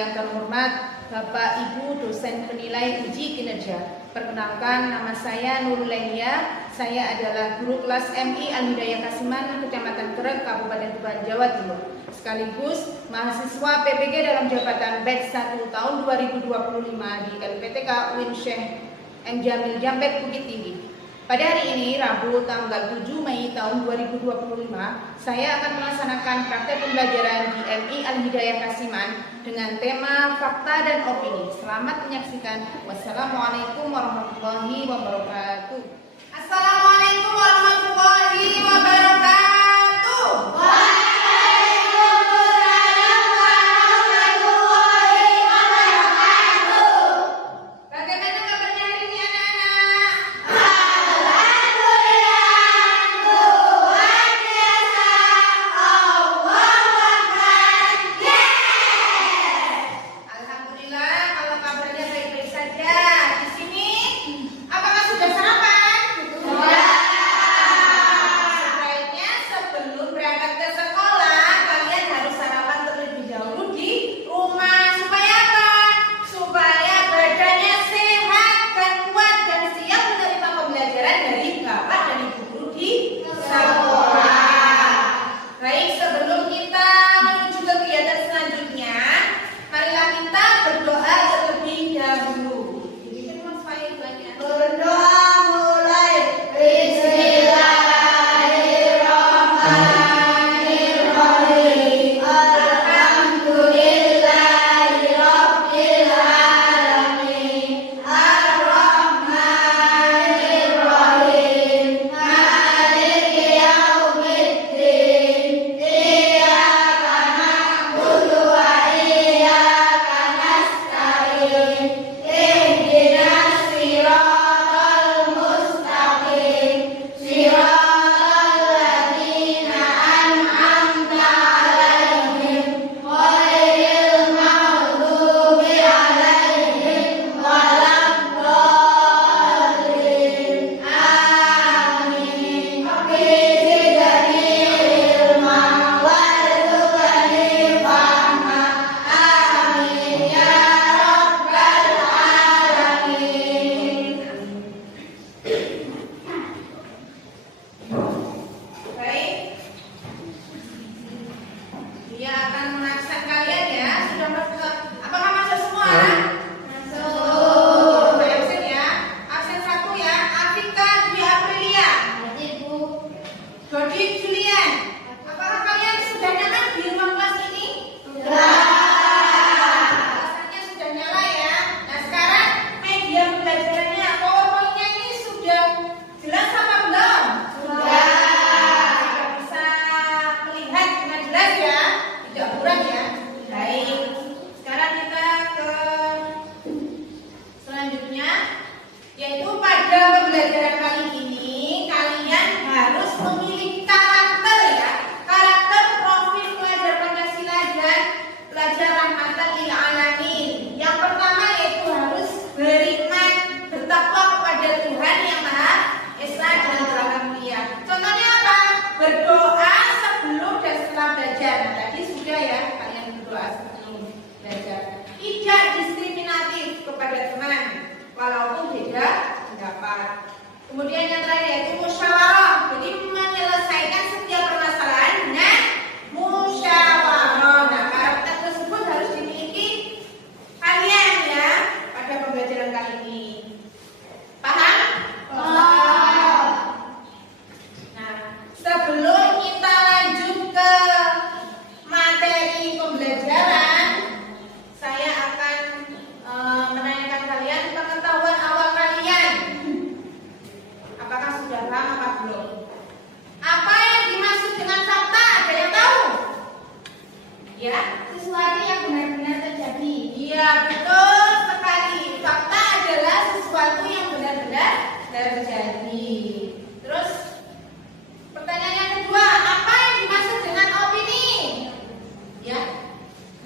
yang terhormat Bapak Ibu dosen penilai uji kinerja. Perkenalkan, nama saya Nurul Lainia. Saya adalah guru kelas MI Al-Hidayah Kasiman, Kecamatan Kerek, Kabupaten Tuban, Jawa Timur. Sekaligus mahasiswa PPG dalam jabatan batch 1 tahun 2025 di LPTK UIN Syekh M. Jamil Jambet, Bukit Tinggi. Pada hari ini, Rabu tanggal 7 Mei tahun 2025, saya akan melaksanakan praktek pembelajaran di MI Al-Hidayah Kasiman dengan tema fakta dan opini. Selamat menyaksikan. Wassalamualaikum warahmatullahi wabarakatuh. Assalamualaikum warahmatullahi wabarakatuh. Kemudian yang terakhir yaitu musyawarah. Jadi menyelesaikan setiap permasalahan dengan musyawarah. Nah, karakter tersebut harus dimiliki kalian ya pada pembelajaran kali ini. Paham? Paham. Nah, sebelum kita lanjut ke materi pembelajaran, saya akan menanyakan kalian pengetahuan awal kalian. Apakah sudah paham apa belum? Apa yang dimaksud dengan fakta? Ada yang tahu? Ya, sesuatu yang benar-benar terjadi. Iya, betul sekali. Fakta adalah sesuatu yang benar-benar terjadi. Terus pertanyaan yang kedua, apa yang dimaksud dengan opini? Ya,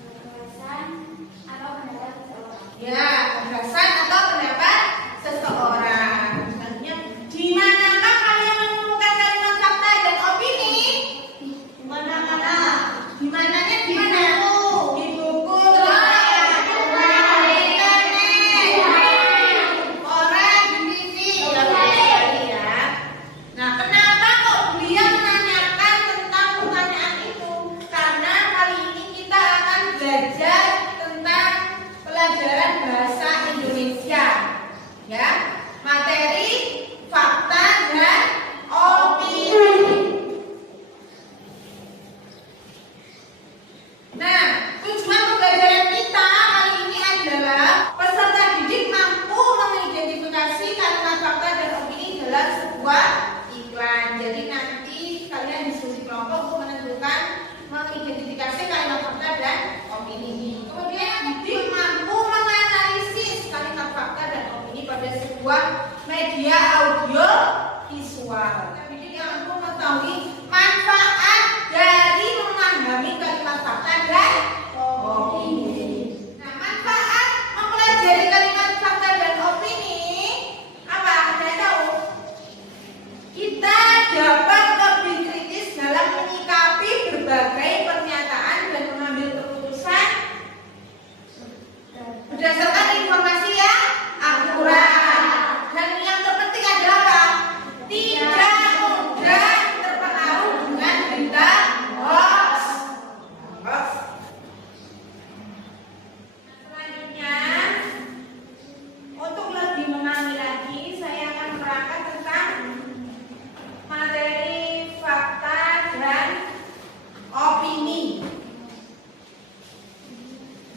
gagasan atau pendapat seseorang. Ya, gagasan atau pendapat seseorang. Selanjutnya, di manakah kalian menemukan kalimat fakta dan opini? Di mana-mana. Di mananya di mana? Di buku. Terus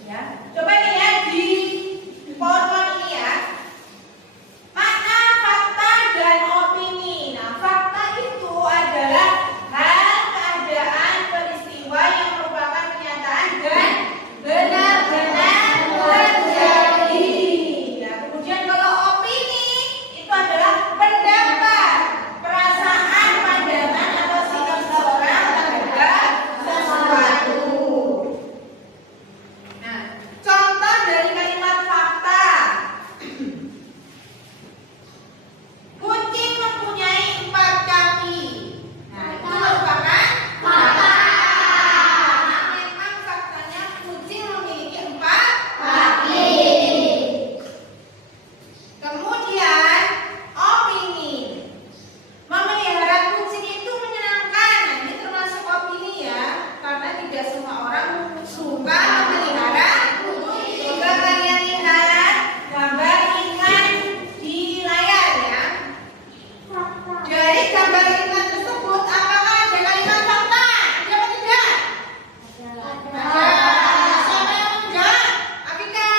Ya, coba lihat di PowerPoint ini ya. Makna, fakta, dan opini. Nah, fakta itu adalah hal, keadaan, peristiwa yang merupakan kenyataan dan benar-benar terjadi. Nah, kemudian kalau opini itu adalah pendapat, perasaan, pandangan atau sikap seseorang terhadap sesuatu. Nah, contoh dari kalimat fakta. Kucing mempunyai 4 kaki. Nah, itu merupakan fakta. Nah, memang faktanya kucing memiliki 4 kaki. Kemudian, opini. Memelihara kucing itu menyenangkan. Nah, ini termasuk opini ya, karena tidak semua orang suka memelihara kucing. Coba kalian lihat gambar iklan di layar ya. Dari gambar iklan tersebut, apakah ada kalimat fakta? Ada apa tidak? Ada. Siapa yang mau menjawab? Afika?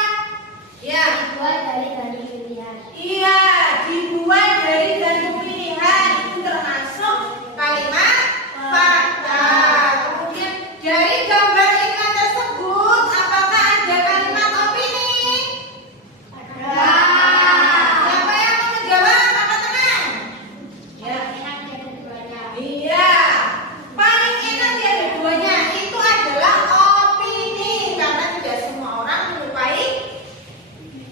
Ya. Dibuat dari gandum pilihan. Iya, dibuat dari gandum pilihan. Itu termasuk kalimat fakta. Kemudian dari gambar iklan tersebut, apakah ada kalimat opini? Ada. Siapa yang mau menjawab? Angkat tangan. Ya. Enak dari keduanya. Iya, paling enak ya keduanya itu adalah opini, karena tidak semua orang menyukai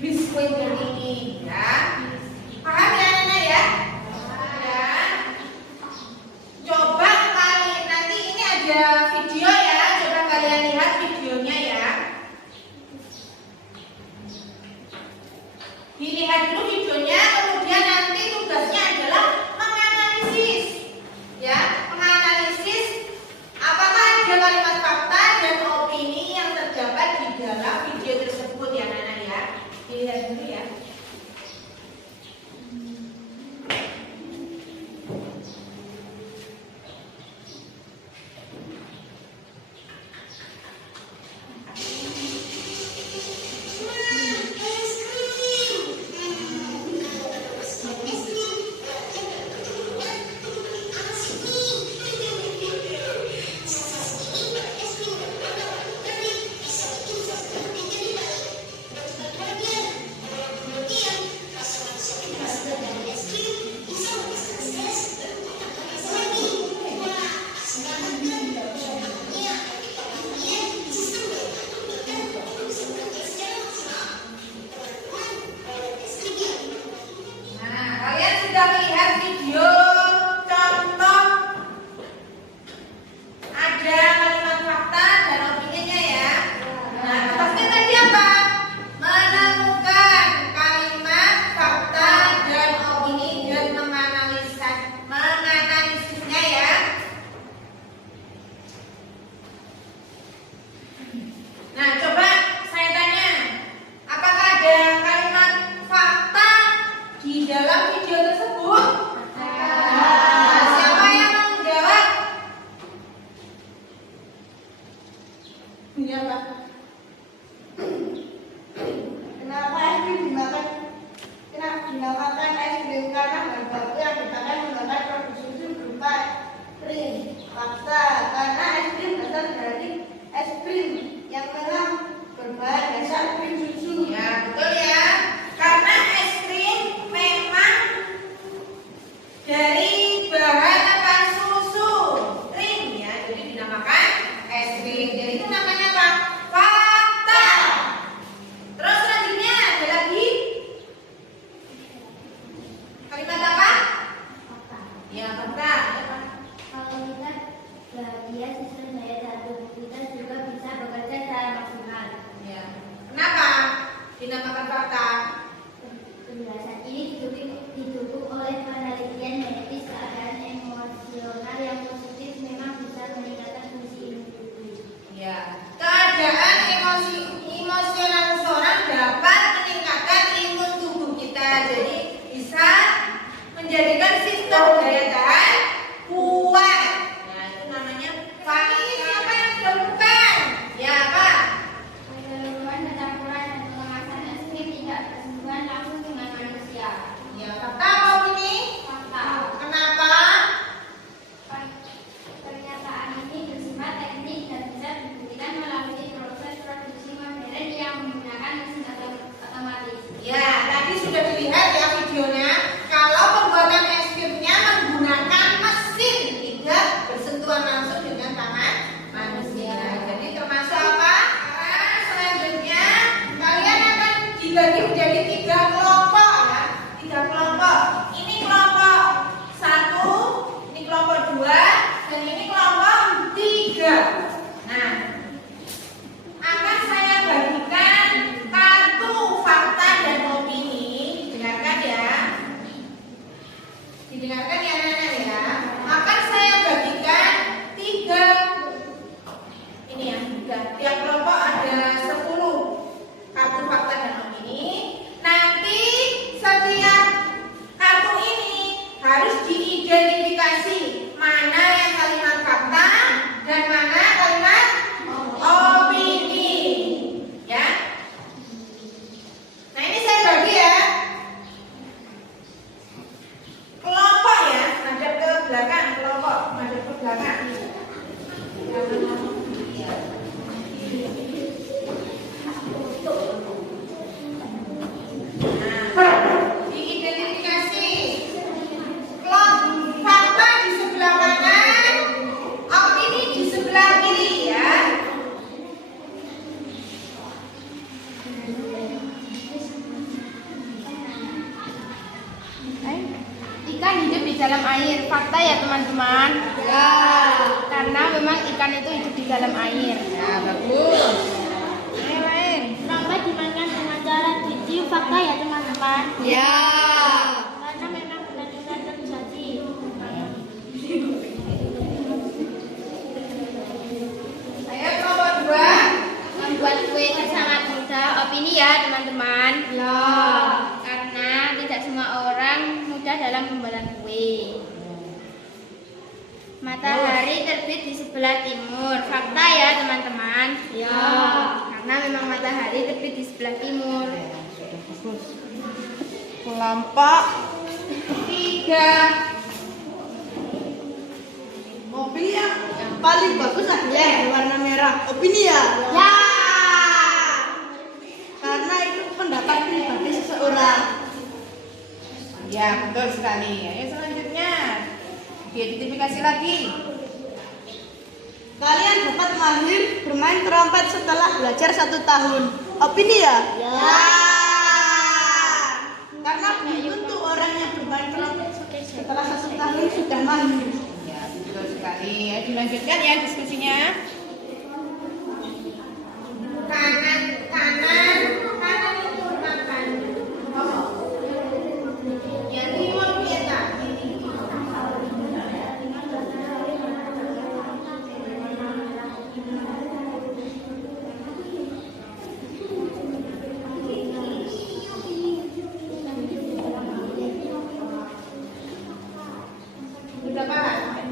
biskuit ini, ya. Paham ya, Nana ya? Ya. Coba kali nanti ini ada video ya, coba kalian lihat videonya ya. Dilihat dulu videonya, kemudian nanti tugasnya adalah menganalisis. Ya, menganalisis apakah ada kalimat fakta dan opini yang terdapat di dalam video tersebut ya, Nana ya. Dilihat dulu ya. Nah, kalian sudah melihat video contoh ada kalimat fakta dan opininya ya. Nah, tugasnya tadi apa? Menemukan kalimat fakta dan opini dan menganalisisnya ya. Nah, coba saya tanya, apakah ada kalimat fakta di dalam video tersebut? Nah, siapa yang mau menjawab? Ini apa? Kenapa es krim dimakan? Kenapa dinamakan es krim? Karena bahan baku yang digunakan menggunakan produk susu berupa krim. Fakta, karena es krim berasal dari es krim yang memang berbahan dasar krim susu. Ya, betul ya. Karena es krim memang dari bahan apa? Susu krim ya. Jadi dinamakan es krim. Jadi itu namanya apa? Fakta. Terus selanjutnya ada lagi kalimat apa? Fakta. Ya, fakta. Kalau kita bahagia sesuai daya tahan kita juga bisa bekerja secara maksimal. Ya. Kenapa dinamakan fakta? Penjelasan ini didukung oleh penelitian medis. Keadaan emosional yang positif memang bisa meningkatkan fungsi imun. Ya. Keadaan emosional seseorang dapat meningkatkan imun tubuh kita. Jadi bisa menjadikan sistem daya tahan kuat. Nah, itu namanya fakta. Siapa yang sudah bukan? Ya, apa? Saya lupa dalam air. Fakta ya teman-teman? Ya. Karena memang ikan itu hidup di dalam air. Ya, bagus. Yang lain. Lambat dimakan dengan cara cuci. Fakta ya teman-teman? Ya. Karena memang benar-benar terjadi. Saya kelompok 2. Membuat kue itu sangat mudah. Opini ya teman-teman? Ya. Karena tidak semua orang mudah dalam membuat kue. Matahari terbit di sebelah timur. Fakta ya teman-teman? Ya. Karena memang matahari terbit di sebelah timur. Kelompok 3. Mobil yang paling bagus adalah yang warna merah. Opini ya? Ya. Karena itu pendapat pribadi seseorang. Ya, betul sekali. Ayo selanjutnya. Identifikasi lagi. Kalian dapat mahir bermain trompet setelah belajar 1 tahun. Opini ya? Ya. Karena belum tentu orang yang bermain trompet setelah 1 tahun sudah mahir. Ya, betul sekali. Ayo dilanjutkan ya diskusinya. Kanan itu makan. Yang timur kita. Sudah paham?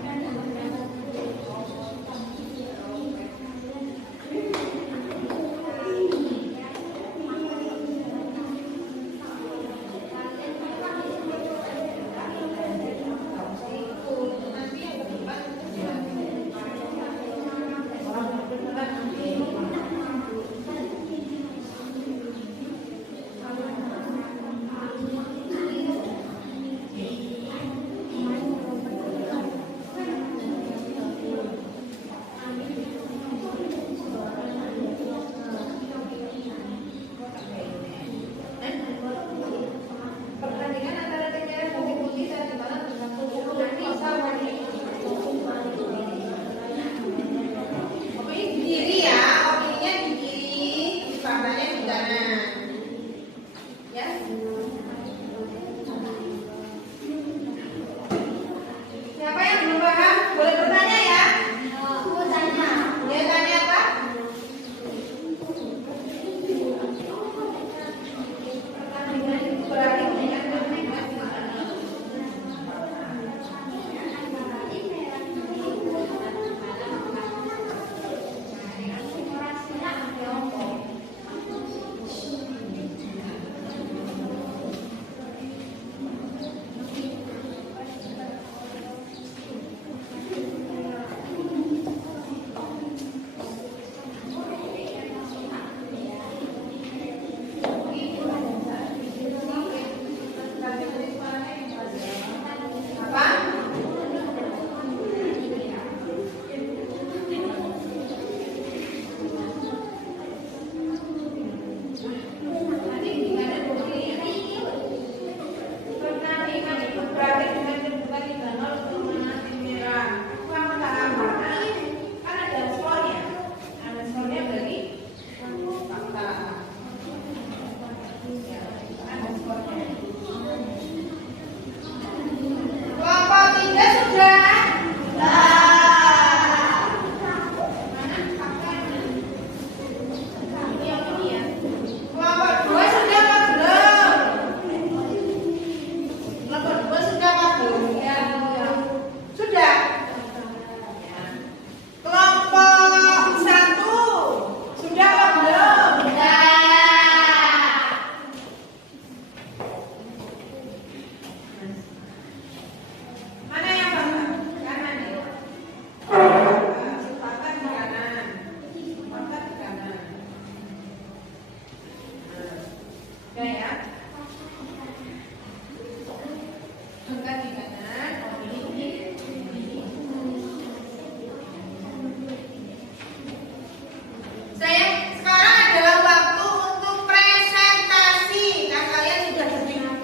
Pertandingan antara tim merah dan tim putih saat dibalas dengan pukul nanti sama nih. Opini di kiri ya, opininya di kiri, faktanya di kanan. Ya. Siapa yang belum paham? Boleh bertanya ya. Ya, tanya apa? Berarti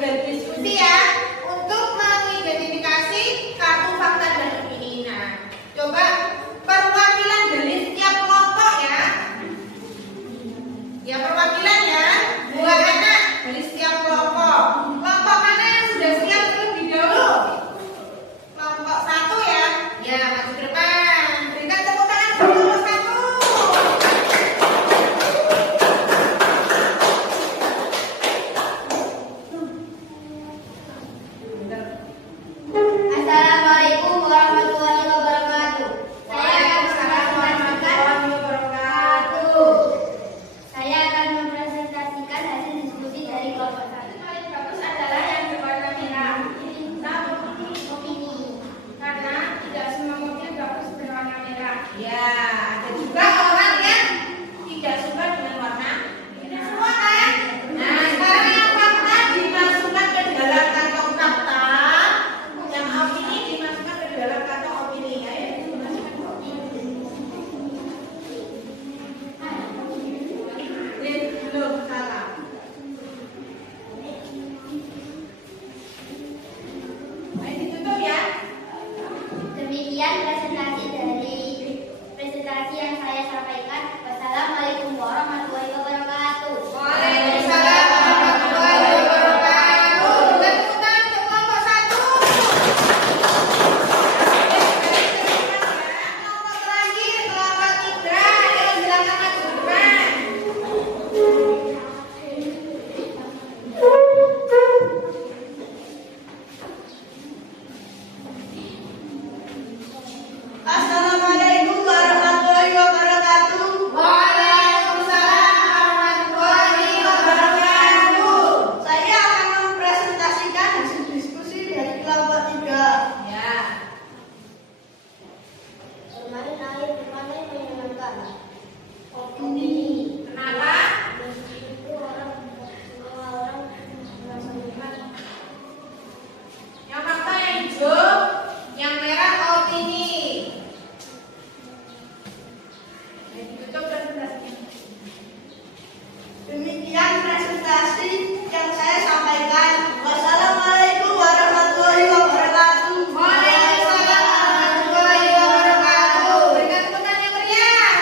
berdiskusi ya untuk mengidentifikasi belum salah. Ayo ditutup ya. Demikian presentasi yang saya sampaikan. Wassalamualaikum warahmatullahi wabarakatuh. Waalaikumsalam warahmatullahi wabarakatuh. Tepuk tangan untuk kelompok 1. Kelompok terakhir, kelompok 3. Ayo silakan maju depan. Assalamualaikum warahmatullahi wabarakatuh. Waalaikumsalam warahmatullahi wabarakatuh. Saya akan mempresentasikan hasil diskusi dari kelompok 3. Ya. Kemarin akhir depannya menyenangkan. Kenapa? Itu semua orang merasa nikmat. Yang fakta yang hijau, yang merah opini. Ya, ditutup presentasinya. Demikian presentasi yang saya sampaikan. Wassalamualaikum warahmatullahi wabarakatuh. Waalaikumsalam warahmatullahi wabarakatuh. Berikan tepuk tangan yang meriah.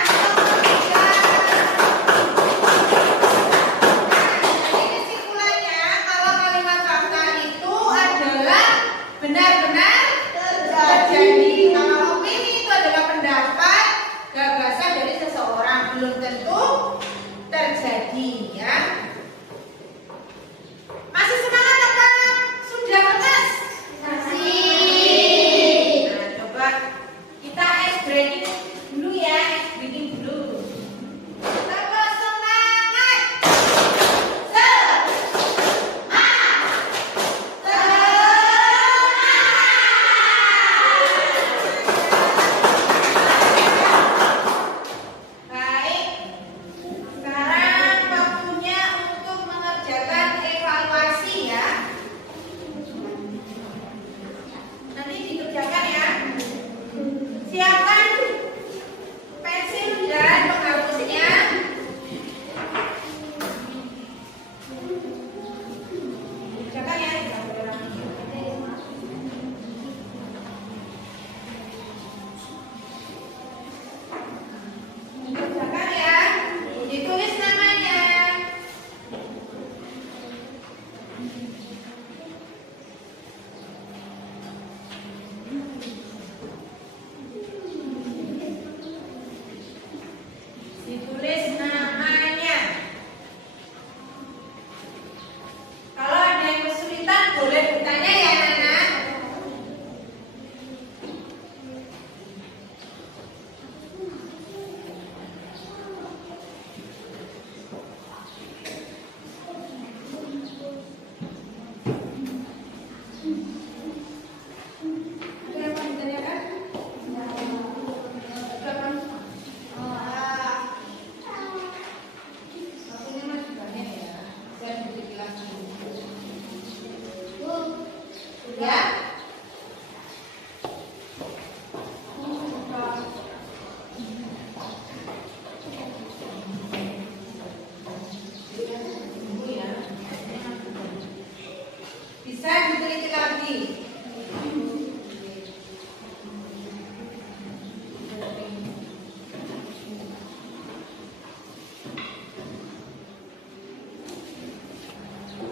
Jadi kesimpulannya, kalau kalimat fakta itu adalah benar-benar terjadi. Kalau opini itu adalah pendapat, gagasan dari seseorang, belum tentu terjadi, ya. Masih semangat apa? Sudah lemas? Masih. Nah, coba kita ice breaking dulu ya, ice breaking dulu. Terus semangat. Baik. Sekarang waktunya untuk mengerjakan evaluasi ya. Nanti dikerjakan ya. Siapkan pensil dan penghapusnya. Kerjakan ya. Kerjakan ya. Ditulis namanya. Ditulis namanya. Kalau ada yang kesulitan boleh bertanya ya, Nana. Ada yang mau ditanyakan? Silakan. Waktunya masih banyak ya. Saya sedikit lagi. Ya. Bisa diteliti lagi.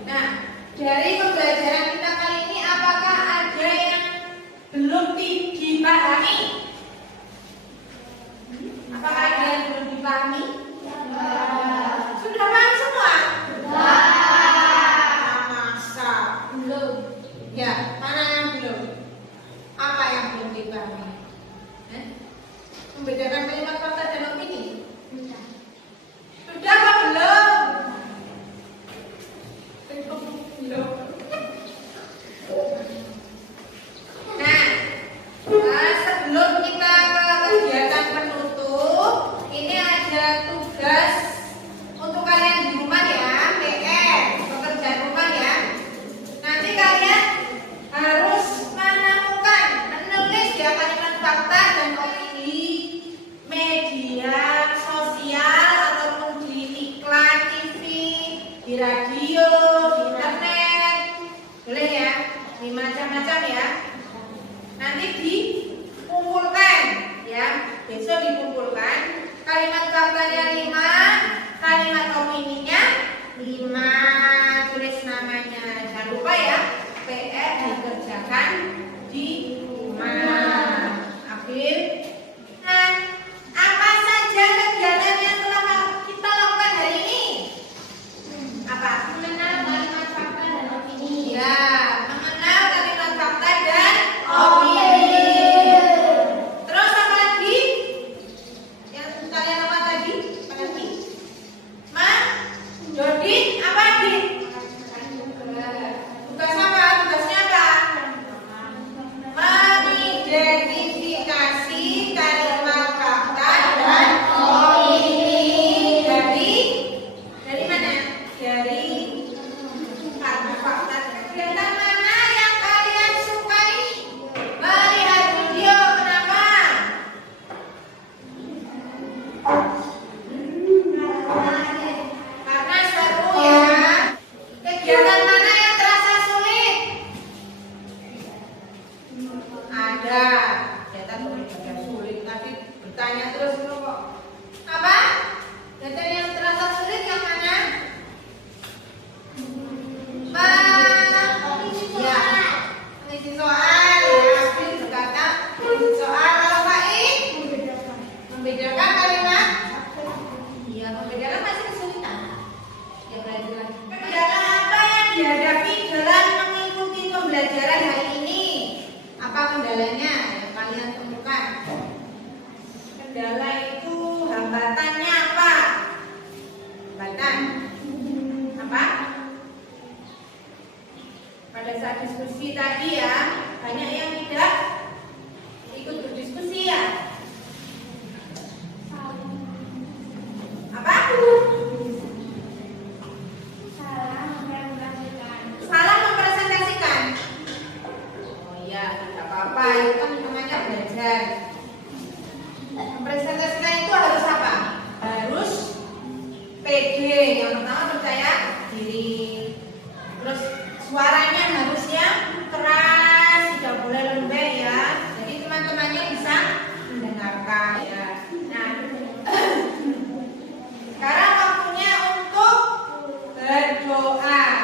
Nah, dari pembelajaran kita kali ini apakah ada yang belum dipahami? Apakah ada yang belum dipahami? Sudah paham semua? Masa? Belum. Ya, mana yang belum? Apa yang belum dipahami? Membedakan kalimat fakta dan opini? Sudah apa belum? Belum. Nah, sebelum di radio, di internet, boleh ya, di macam-macam ya. Nanti dikumpulkan ya, besok dikumpulkan. Kalimat faktanya 5, kalimat opininya 5, tulis namanya. Jangan lupa ya, PR dikerjakan di rumah. Akhir. Nah, apa saja kegiatan yang telah kita lakukan hari ini? Apa? Mengenal kalimat fakta dan opini. Ya, mengenal kalimat fakta dan opini. Terus apa lagi? Yang kalian apa tadi? Apa lagi? Jodin apa di? Tugas apa? Tugasnya apa? Mengidentifikasi kalimat fakta dan opini dari mana? Dari kalimat fakta. Kegiatan mana yang kalian sukai? Melihat video. Kenapa? Karena seru ya. Kegiatan mana yang terasa sulit? Ada. Kegiatan yang sulit tadi bertanya terus kok. Apa? Kegiatan yang terasa sulit yang mana? Ya, mengisi soal ya. Habis berkata mengisi soal. Kalau baik membedakan kalimat. Iya, membedakan masih kesulitan. Ya, belajar lagi. Kendala apa yang dihadapi dalam mengikuti pembelajaran hari ini? Apa kendalanya yang kalian temukan? Kendala itu hambatannya apa? Hambatan apa? Pada saat diskusi tadi ya, banyak yang tidak ikut berdiskusi ya. Apa? Salah mempresentasikan. Oh iya, tidak apa-apa. Itu kan namanya belajar. Mempresentasikan itu harus apa? Harus pede. Yang pertama percaya diri. Terus suaranya harus yang keras, tidak boleh lembek ya. Jadi teman-temannya bisa mendengarkan ya. Nah, sekarang waktunya untuk berdoa.